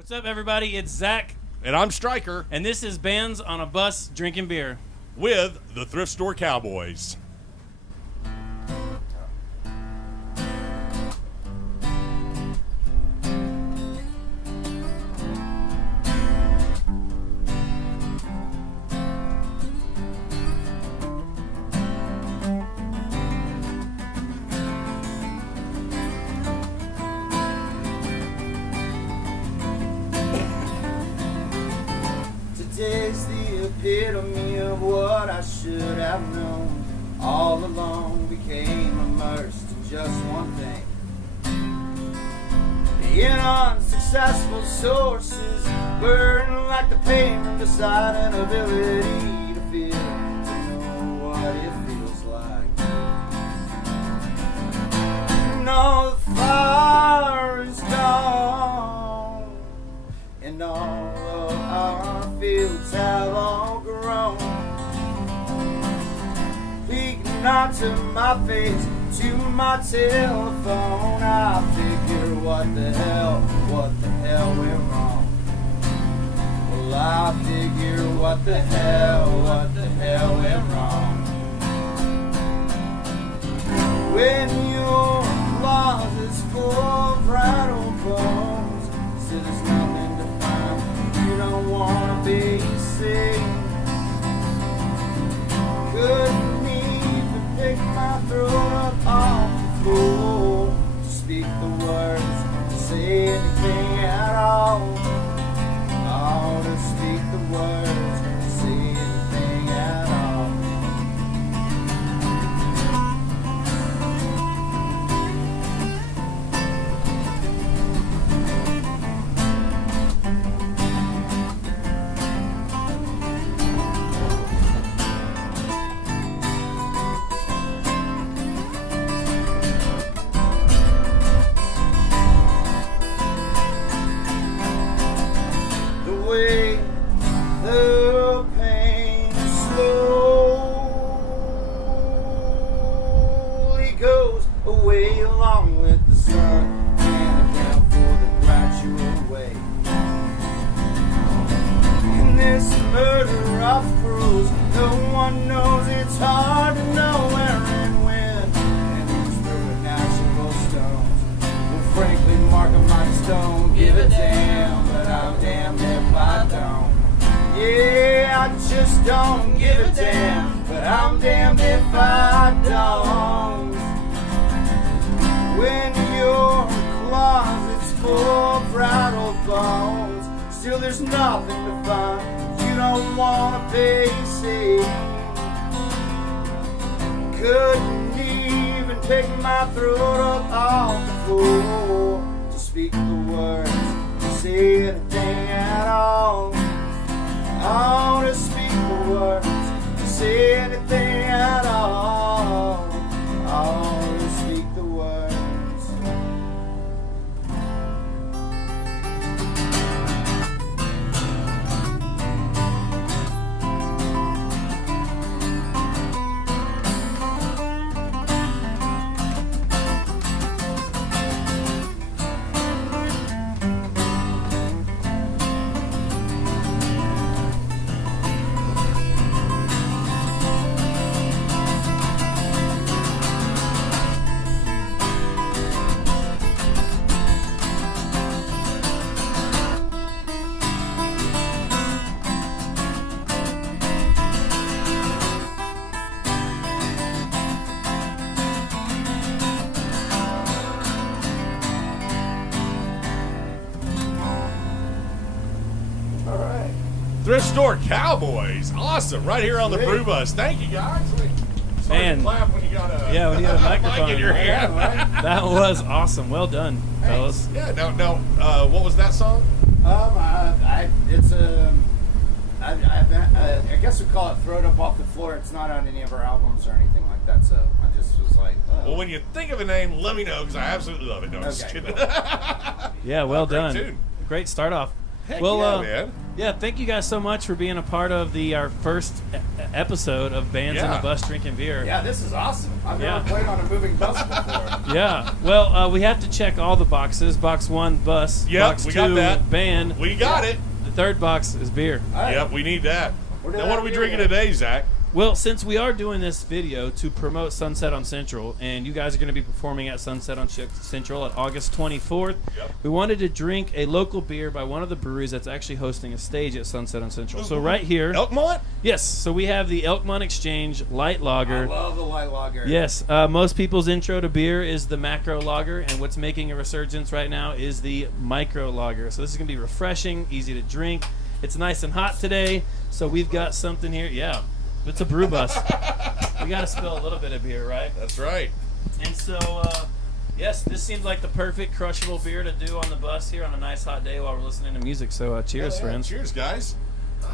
What's up, everybody? It's Zach, And I'm Stryker and this is Bands on a Bus Drinking Beer. with the Thrift Store Cowboys. Today's the epitome of what I should have known. All along became immersed in just one thing. Being unsuccessful sources burn like the pavement beside an ability to feel, to know what it feels like. No, the fire is gone, and all of our fields have all grown. Peek not to my face, to my telephone. I figure what the hell went wrong. Well, I figure what the hell went wrong. When your closet's full of rattle bones, so there's nothing to find. You don't wanna be seen. Couldn't even pick my throat up off the floor to speak the words, to say anything at all. Oh, to speak the words, to say anything at all. The way the pain slowly goes away along with the sun. Can't account for the gradual way. In this murder of crows, no one knows. It's hard to know where and when, and who's throwing natural stones. Well, frankly, Mark, I might don't give a damn, but I'm damned if I don't. Yeah, I just don't give a damn, but I'm damned if I don't. When your closet's full of rattled bones, still there's nothing to find. You don't wanna pay safe. Couldn't even pick my throat up off the floor to speak the words, to say anything at all. Oh, to speak the words, to say anything at all. Oh, to speak the words. All right. Thrift Store Cowboys. Awesome. Right here on the Sweet. brew bus. Thank you, guys. It's hard Man. to clap when you got a, Yeah, when you have a microphone mic in your hand. That was awesome. Well done, fellas. Yeah, no. What was that song? I guess we call it "Throw It Up Off the Floor." It's not on any of our albums or anything like that, so I just was like, oh. Well, when you think of a name, let me know because I absolutely love it. No, I'm just Okay, kidding. cool. Yeah, well Great done. tune. Great start off. Heck Well, yeah, man. Yeah, thank you guys so much for being a part of our first episode of Bands on Yeah. a Bus Drinking Beer. Yeah, this is awesome. I've Yeah. never played on a moving bus before. Yeah. Well, we have to check all the boxes. Box 1, bus. Yep, box we 2, got that. band. We got it. The third box is beer. All right. Yep, we need that. We're doing Now, what that are we beer drinking then. today, Zach? Well, since we are doing this video to promote Sunset on Central, and you guys are going to be performing at Sunset on Central at August 24th, Yep. we wanted to drink a local beer by one of the breweries that's actually hosting a stage at Sunset on Central. So right here, Elkmont? yes, so we have the Elkmont Exchange Light I Lager. love the light lager. Yes, most people's intro to beer is the macro lager, and what's making a resurgence right now is the micro lager. So this is going to be refreshing, easy to drink. It's nice and hot today, so we've got something here. Yeah, it's a brew bus. We got to spill a little bit of beer, right? That's right. And so, yes, this seems like the perfect crushable beer to do on the bus here on a nice hot day while we're listening to music. So cheers, Yeah, friends. Cheers, guys.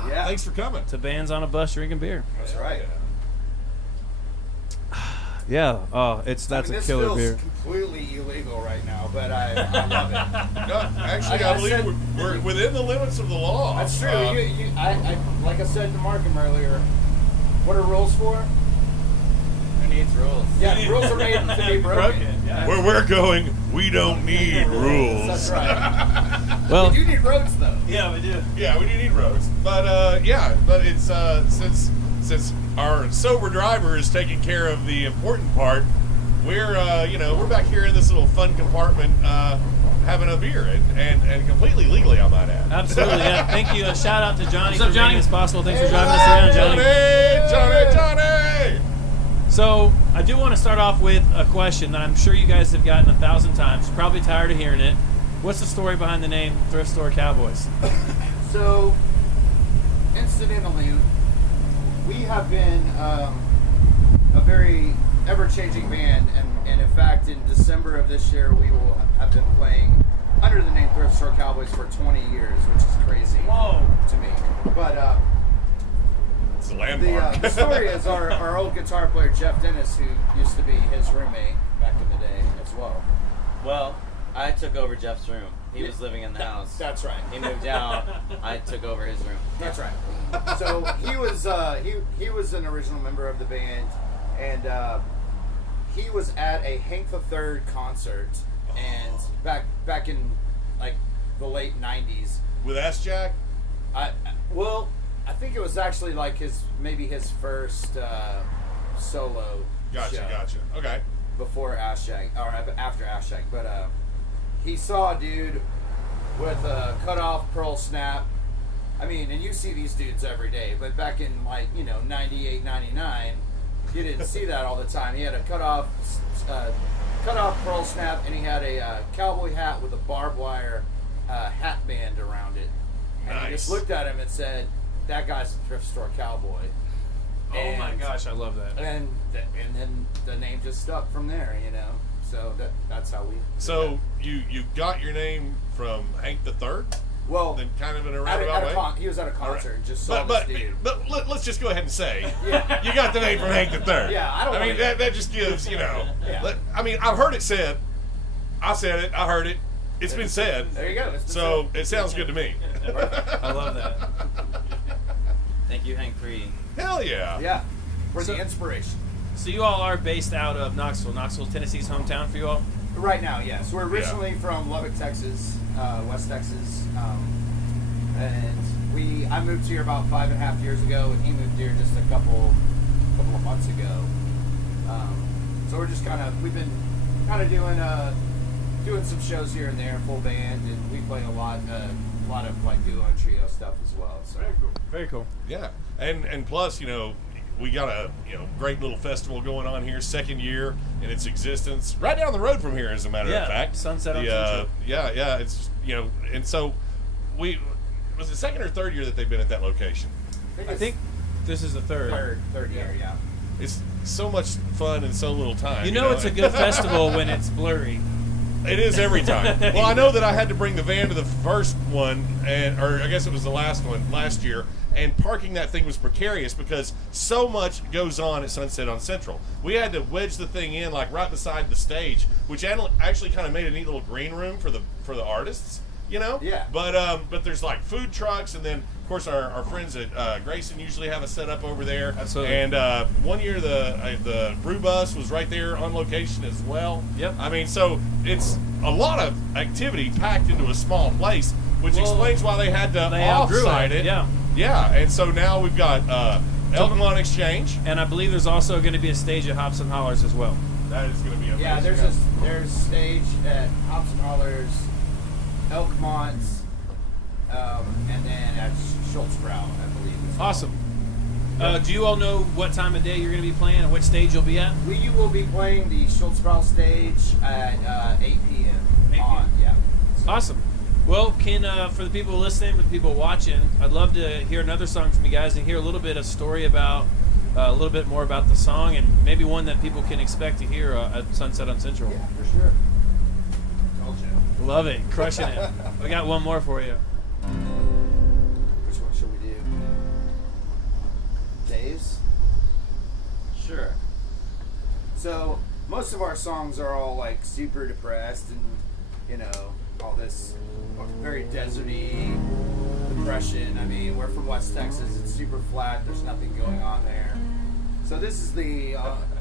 Yeah. Thanks for coming. To Bands on a Bus drinking beer. That's right. Yeah, that's I a mean, this killer feels beer. completely illegal right now, but I love it. No, actually, I I believe said- we're within the limits of the law. That's true. I like I said to Markham earlier, what are rules for? Who needs rules? Yeah, rules are made to be broken. Yeah. Where we're going, we don't need rules. That's right. Well, We do need roads, though. yeah, we do. Yeah, we do need roads, but it's since our sober driver is taking care of the important part, we're back here in this little fun compartment having a beer and completely legally, I might add. Absolutely, yeah. Thank you. Shout out to Johnny What's up, for Johnny? making this possible. Thanks for Hey, driving us around, Johnny. Johnny. So, I do want to start off with a question that I'm sure you guys have gotten 1,000 times. You're probably tired of hearing it. What's the story behind the name Thrift Store Cowboys? So, incidentally, we have been a very ever-changing band, and in fact, in December of this year, we will have been playing under the name Thrift Store Cowboys for 20 years, which is crazy Whoa. to me. But It's a landmark. the story is our old guitar player Jeff Dennis, who used to be his roommate back in the day as well. Well, I took over Jeff's room. He was living in the house. That's right. He moved out. I took over his room. That's right. So he was an original member of the band, and he was at a Hank III concert, and back in like the late '90s. With Ass Jack? I think it was actually like his first solo show Gotcha. Okay. before Ash Jack or after Ash Jack, but he saw a dude with a cut off pearl snap. I mean, and you see these dudes every day, but back in 98, 99, you didn't see that all the time. He had a cut off pearl snap, and he had a cowboy hat with a barbed wire hat band around it. And he just Nice. looked at him and said, "That guy's a Thrift Store Cowboy." Oh my And- gosh, I love that. And then the name just stuck from there, So that's how we. So you got your name from Hank III? Well, Then kind of in a at roundabout way? he was at a concert and just saw But this dude. let's just go ahead and say Yeah. you got the name from Hank III. Yeah, I don't I mean wanna- that just gives Yeah. I've heard it said. I said it. I heard it. It's been said. There you go. It's So it sounds good to me. I love that. Thank you, Hank Free. Hell yeah. yeah, for So- the inspiration. So you all are based out of Knoxville. Knoxville, Tennessee's hometown for you all? Right now, yes. We're originally from Lubbock, Texas, West Texas, and I moved here about 5.5 years ago, and he moved here just a couple of months ago. So we're just we've been kind of doing some shows here and there, full band, and we play a lot of like duo and trio stuff as well. So Very cool. Yeah. And plus, we got a great little festival going on here, second year in its existence, right down the road from here, as a matter Yeah, of fact. Sunset on The, Central. Yeah. It's and so was the second or third year that they've been at that location. I think this is the third. third year, yeah. It's so much fun in so little time. You know it's a good festival when it's blurry. It is every time. Well, I know that I had to bring the van to the first one, or I guess it was the last one last year, and parking that thing was precarious because so much goes on at Sunset on Central. We had to wedge the thing in like right beside the stage, which actually kind of made a neat little green room for the artists. you know. Yeah. But there's like food trucks, and then of course our friends at Grayson usually have a setup over there. Absolutely. And one year the brew bus was right there on location as well. Yep. I mean, so it's a lot of activity packed into a small place, which explains why they had to offsite it. Yeah. Yeah, and so now we've got Elkmont Exchange. And I believe there's also going to be a stage at Hops and Hollers as well. That is going to be amazing. Yeah, there's stage at Hops and Hollers, Elkmont, and then at Schultzbrow, I believe. As well. Awesome. Do you all know what time of day you're going to be playing and what stage you'll be at? We will be playing the Schultzbrow stage at 8 p.m. 8 p.m. Yeah. Awesome. Well, for the people listening, for the people watching, I'd love to hear another song from you guys and hear a little bit of story about, a little bit more about the song, and maybe one that people can expect to hear at Sunset on Central. Yeah, for sure. Told you. Love it. Crushing it. We got one more for you. Which one should we do? Dave's? Sure. So, most of our songs are all like super depressed and, you know, all this very deserty depression. I mean, we're from West Texas. It's super flat. There's nothing going on there. So this is the,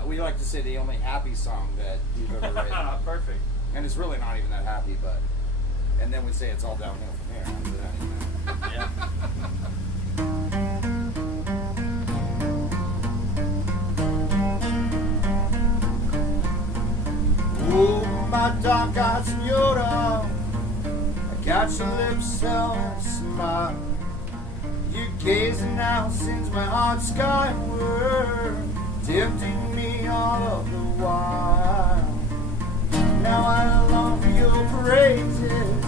we like to say the only happy song that we've ever written. Perfect. And it's really not even that happy, but, and then we say it's all downhill from here. After that, Yeah. Oh, my dark-eyed senora, I got your lips on a smile. Your gazing now sends my heart skyward, tempting me all of the while. Now I long for your praises,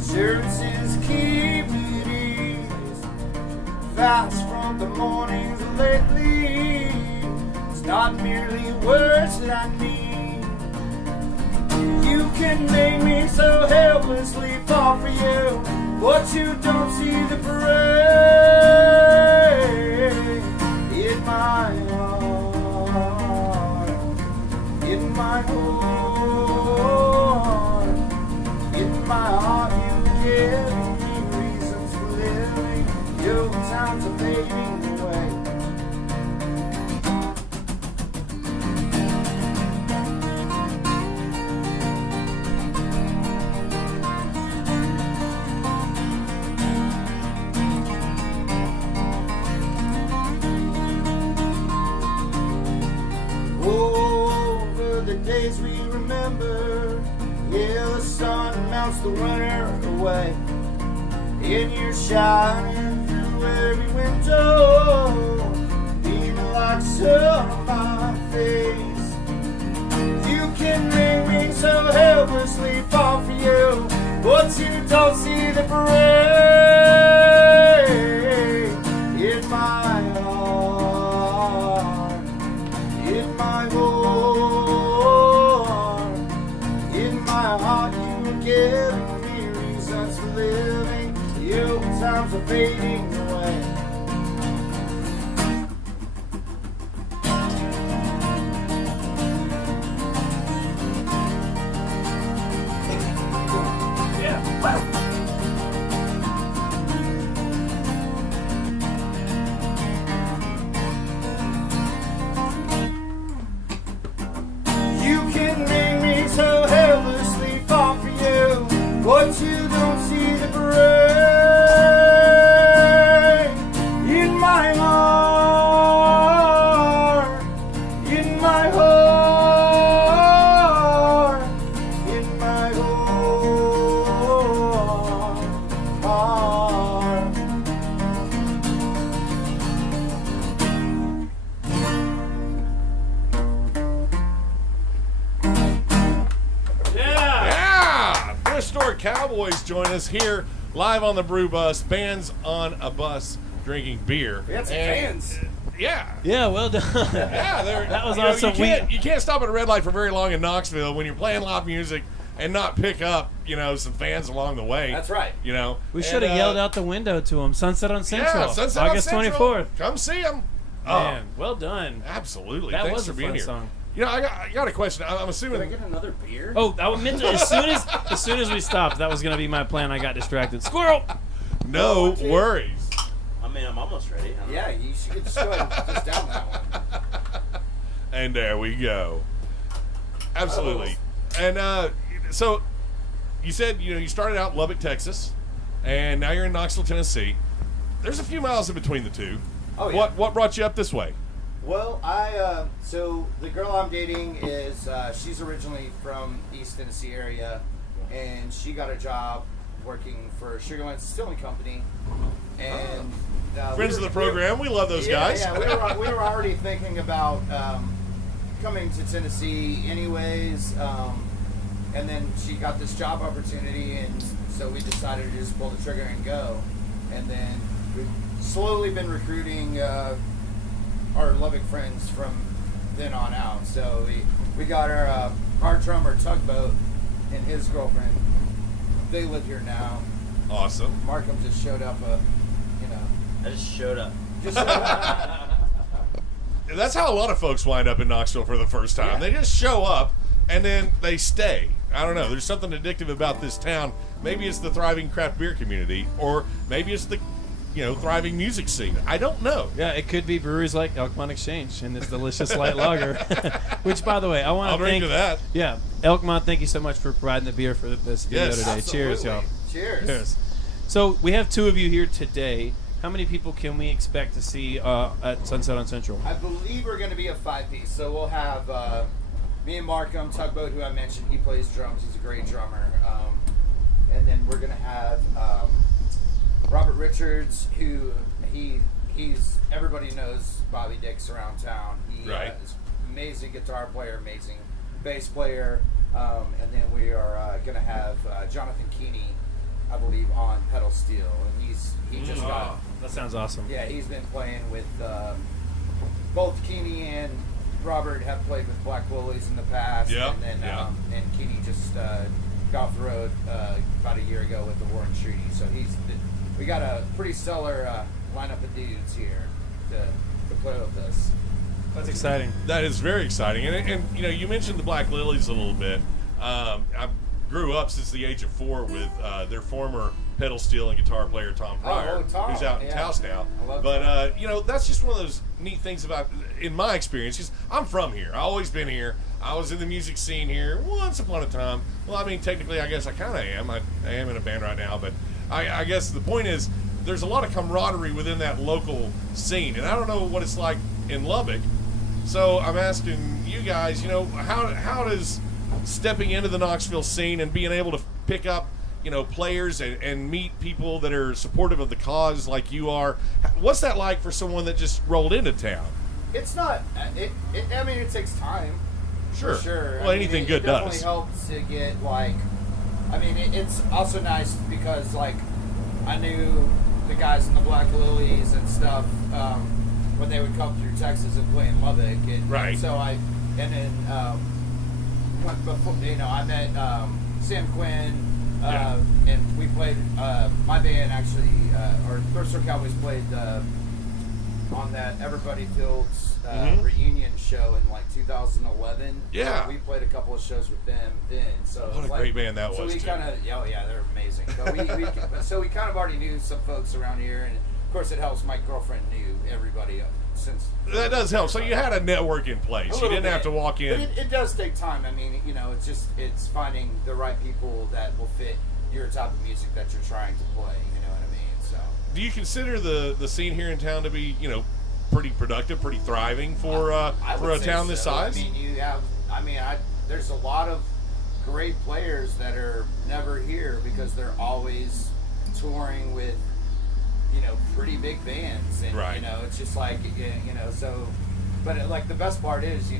assurances keep at ease. Fast from the mornings lately, it's not merely words that I need. You can make me so helplessly fall for you, but you don't see the parade in my heart, in my heart, in my heart. You give me reasons for living. Your times are fading away. Over the days we remember, yeah, the sun melts the winter away, and you're shining through every window, beaming like sun on my face. You can make me so helplessly fall for you, but you don't see the parade in my heart, in my heart, in my heart. You are giving me reasons for living. Your times are fading away. Yeah. Wow. You can make me so helplessly fall for you, but you don't see the parade in my heart, in my heart, in my heart. Yeah. Yeah! Bush Store Cowboys join us here live on the Brew Bus. Bands on a bus drinking beer. We had some And, fans. Yeah. Yeah, well done. Yeah, That was you know, awesome. You can't stop at a red light for very long in Knoxville when you're playing live music and not pick up, some fans along the way. That's right. We should have yelled out the window to them. Sunset on Central. Yeah, Sunset August on Central. 24th. Come see them. Man, well done. Absolutely. That Thanks was for a being fun here. song. You know, I got a question. I'm Did I assuming. get another beer? Oh, I meant to, as soon as we stopped, that was going to be my plan. I got distracted. Squirrel. No worries. I mean, I'm almost ready. I don't Yeah, you should just go ahead and just down that one. And there we go. Absolutely. And so you said you started out in Lubbock, Texas, and now you're in Knoxville, Tennessee. There's a few miles in between the two. Oh, yeah. What brought you up this way? Well, so the girl I'm dating is, she's originally from East Tennessee area, and she got a job working for Sugarland Distilling Company. And Friends of the program, we love those guys. Yeah, we were already thinking about coming to Tennessee anyways, and then she got this job opportunity, and so we decided to just pull the trigger and go. And then we've slowly been recruiting our Lubbock friends from then on out. So we got our drummer Tugboat and his girlfriend. They live here now. Awesome. Markham just showed up. I just showed up. That's how a lot of folks wind up in Knoxville for the first time. Yeah. They just show up and then they stay. I don't know. There's something addictive about this town. Maybe it's the thriving craft beer community, or maybe it's the thriving music scene. I don't know. Yeah, it could be breweries like Elkmont Exchange and this delicious light lager. Which, by the way, I want I'll to drink thank. to that. Yeah, Elkmont, thank you so much for providing the beer for this video Yes, today. Cheers, Absolutely. y'all. Cheers. Cheers. So we have two of you here today. How many people can we expect to see at Sunset on Central? I believe we're going to be a 5-piece. So we'll have me and Markham, Tugboat, who I mentioned. He plays drums. He's a great drummer. And then we're going to have Robert Richards, who he's everybody knows Bobby Dix around town. He Right. is amazing guitar player, amazing bass player. And then we are going to have Jonathan Keeney, I believe, on pedal steel. And he just got... That sounds awesome. Yeah, he's been playing with both Keeney and Robert have played with Black Lilies in the past. Yep, And then yeah. and Keeney just got off the road about a year ago with the Warren Treaty. So we got a pretty stellar lineup of dudes here to play with us. That's exciting. That is very exciting. And you mentioned the Black Lilies a little bit. I grew up since the age of 4 with their former pedal steel and guitar player Tom Pryor, Tom, who's out in yeah. Taos now. I love But that's just one of those neat things about, in my experience, because I'm from here. I've always been here. I was in the music scene here once upon a time. Well, I mean, technically, I guess I kind of am. I am in a band right now, but I guess the point is there's a lot of camaraderie within that local scene, and I don't know what it's like in Lubbock. So I'm asking you guys, how does stepping into the Knoxville scene and being able to pick up players and meet people that are supportive of the cause like you are, what's that like for someone that just rolled into town? It's not. I mean, it takes time. Sure. For sure. Well, anything good it definitely does. helps to get it's also nice because I knew the guys in the Black Lilies and stuff when they would come through Texas and play in Lubbock. And Right. So I met Sam Quinn. Yeah. And we played, my band actually, or Thrift Cowboys played on that Everybody Fields reunion show in 2011. Yeah. So we played a couple of shows with them then. So What a great band that so was, we too. kind of, they're amazing. But so we kind of already knew some folks around here, and of course it helps. My girlfriend knew everybody since. That does help. So you had a network in place. You didn't have to walk in. But it does take time. I mean, it's finding the right people that will fit your type of music that you're trying to play. You know what I mean? So. Do you consider the scene here in town to be, pretty productive, pretty thriving for I a would say town this so. size? I mean, there's a lot of great players that are never here because they're always touring with, pretty big bands, and Right. it's just so. But the best part is,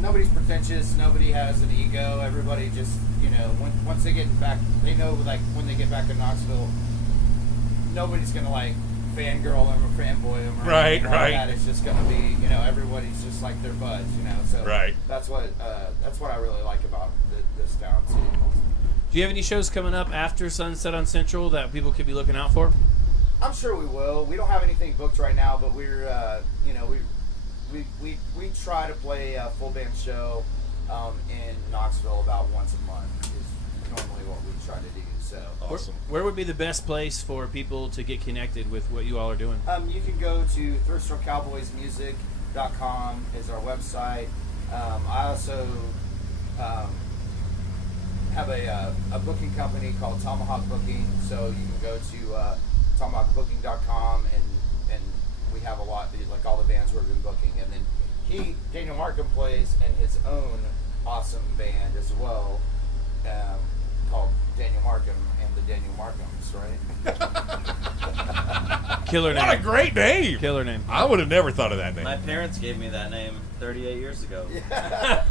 nobody's pretentious. Nobody has an ego. Everybody just, once they get back, they know when they get back to Knoxville, nobody's gonna fangirl them or fanboy them. Or Right, anything like right. that. It's just gonna be, everybody's just like their buds, So Right. that's what I really like about this town too. Do you have any shows coming up after Sunset on Central that people could be looking out for? I'm sure we will. We don't have anything booked right now, but we're we try to play a full band show in Knoxville about once a month is normally what we try to do. So Awesome. Where would be the best place for people to get connected with what you all are doing? you can go to thriftstorecowboysmusic.com is our website. I also have a booking company called Tomahawk Booking, so you can go to tomahawkbooking.com and we have a lot, like all the bands we've been booking, and then Daniel Markham plays in his own awesome band as well, called Daniel Markham and the Daniel Markhams, right? Killer name. What a great name! Killer name. I would have never thought of that name. My parents gave me that name 38 years ago.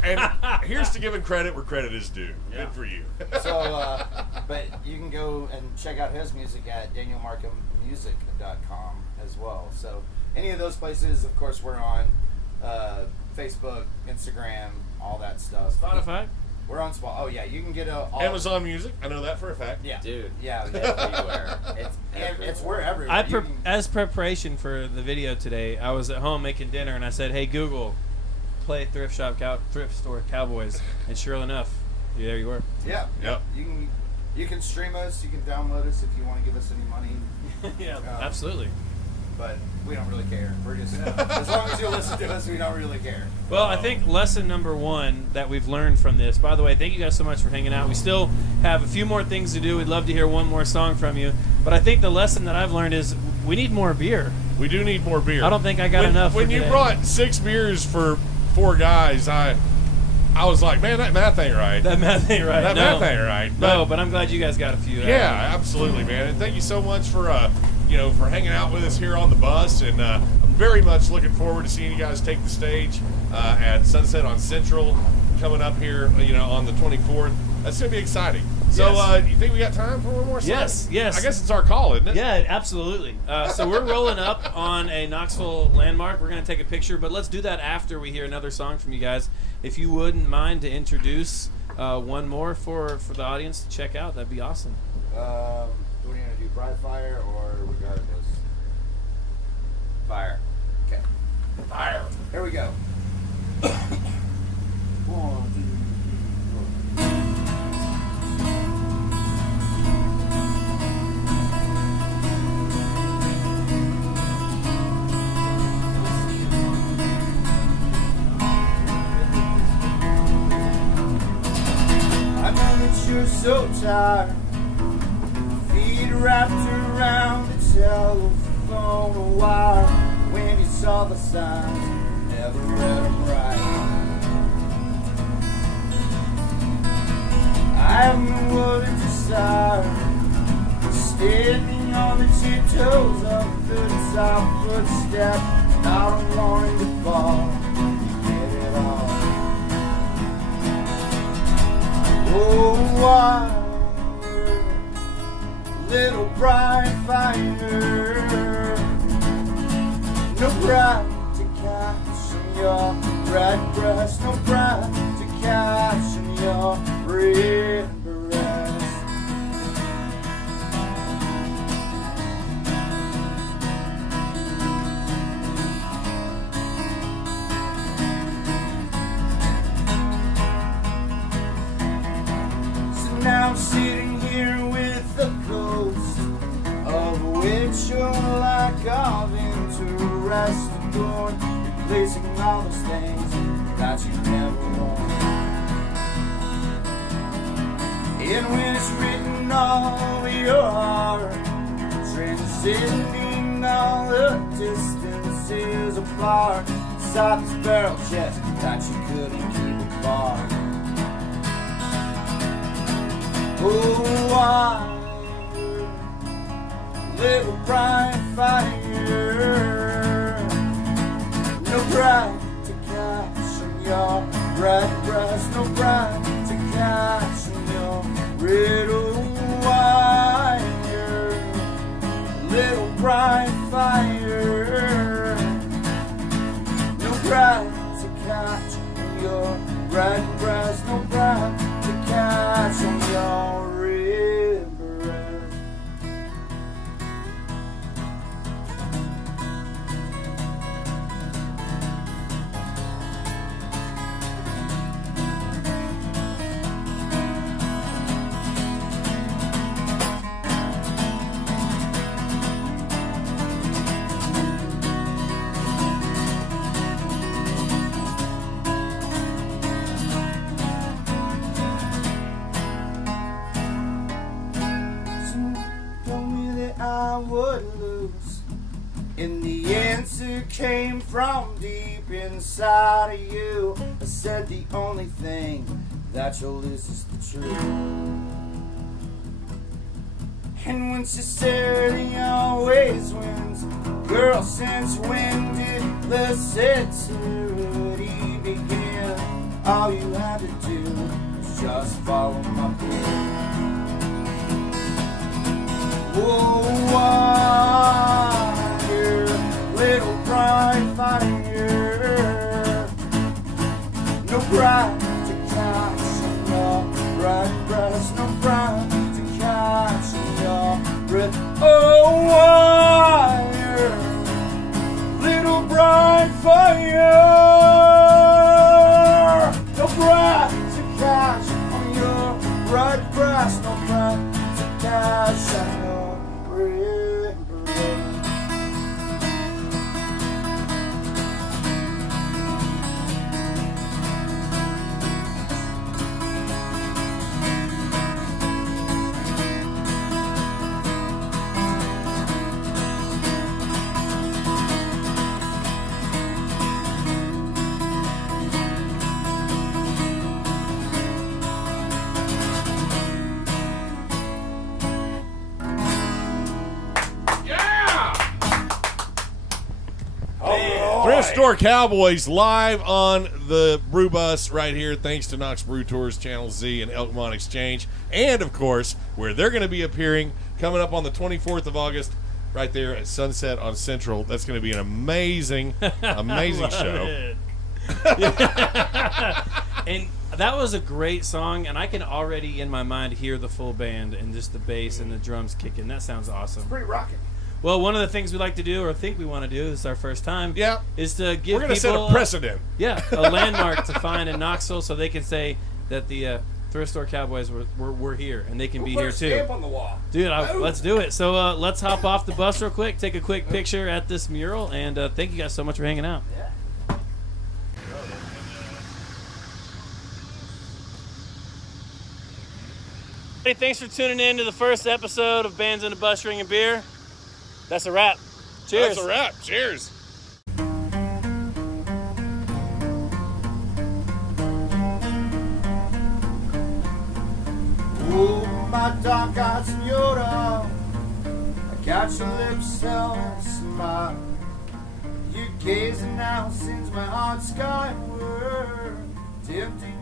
And here's to giving credit where credit is due. Yeah. Good for you. So, but you can go and check out his music at danielmarkhammusic.com as well. So any of those places, of course, we're on Facebook, Instagram, all that stuff. Spotify? We're on Spotify. Oh yeah, you can get all Amazon Music, I know that for a fact. Yeah, Dude. yeah, It's everywhere. It's everywhere. it's wherever. As preparation for the video today, I was at home making dinner and I said, "Hey Google, play Thrift Store Cowboys," and sure enough, there you were. Yeah, Yep. You can stream us. You can download us if you want to give us any money. Yeah, absolutely. But we don't really care. We're just as long as you listen to us, we don't really care. Well, I think lesson number one that we've learned from this, by the way, thank you guys so much for hanging out. We still have a few more things to do. We'd love to hear one more song from you. But I think the lesson that I've learned is we need more beer. We do need more beer. I don't think I got enough When for you today. brought 6 beers for 4 guys, I was like, man, that math ain't right. That math ain't right. That no. math ain't right. No, but I'm glad you guys got a few. Yeah, absolutely, man. And thank you so much for for hanging out with us here on the bus. And I'm very much looking forward to seeing you guys take the stage at Sunset on Central coming up here, on the 24th. That's going to be exciting. So, Yes. you think we got time for one more song? Yes. I guess it's our call, isn't it? Yeah, absolutely. So we're rolling up on a Knoxville landmark. We're going to take a picture, but let's do that after we hear another song from you guys. If you wouldn't mind to introduce one more for the audience to check out, that'd be awesome. What are you gonna do? Bright Fire or Regardless? Fire. Okay. Fire. Here we go. 1, 2, 3, 4. I know that you're so tired, feet wrapped around the telephone wire. When you saw the signs, never read them right. I'm the one that desire, standing on the tiptoes of the top footstep, not wanting to fall. You get it all. Oh, why, little bright fire, no bright to catch in your red breast, no bright to catch in your red breast. So now I'm sitting here with the ghost of which you're like of interest, going replacing all those things that you never want. And when it's written all over your heart, transcending all the distances apart, inside this barrel chest that you couldn't keep apart. Oh, why, little bright fire, no bright to catch in your red breast, no bright to catch in your red wire, little bright fire, no bright to catch in your red breast, no bright to catch in your red would lose. And the answer came from deep inside of you. I said the only thing that you'll lose is the truth. And when sincerity always wins, girl, since when did the sincerity begin? All you had to do was just follow my point. Oh, wire, little pride fire. No pride to catch in your bright breast. No pride to catch in your breath. Oh, wire, little bright fire. No pride to catch on your bright breast. No pride to catch on your Thrift Store Cowboys live on the brew bus right here, thanks to Knox Brew Tours, Channel Z, and Elkmont Exchange. And, of course, where they're going to be appearing coming up on the 24th of August right there at Sunset on Central. That's going to be an amazing, amazing show. And that was a great song, and I can already in my mind hear the full band and just the bass and the drums kicking. That sounds awesome. pretty rocking. Well, one of the things we like to do, or think we want to do, this is our first time, is to give We're going to set people a precedent. a landmark to find in Knoxville so they can say that the Thrift Store Cowboys were here, and they can be here too. Stamp on the wall. Dude, let's do it. So let's hop off the bus real quick, take a quick picture at this mural, and thank you guys so much for hanging out. Yeah. Hey, thanks for tuning in to the first episode of Bands in a Bus Ring and Beer. That's a wrap. Cheers. That's a wrap. Cheers. Oh, my dark-eyed senora, I got your lips held in a smile. You're gazing now, sends my heart skyward, tempting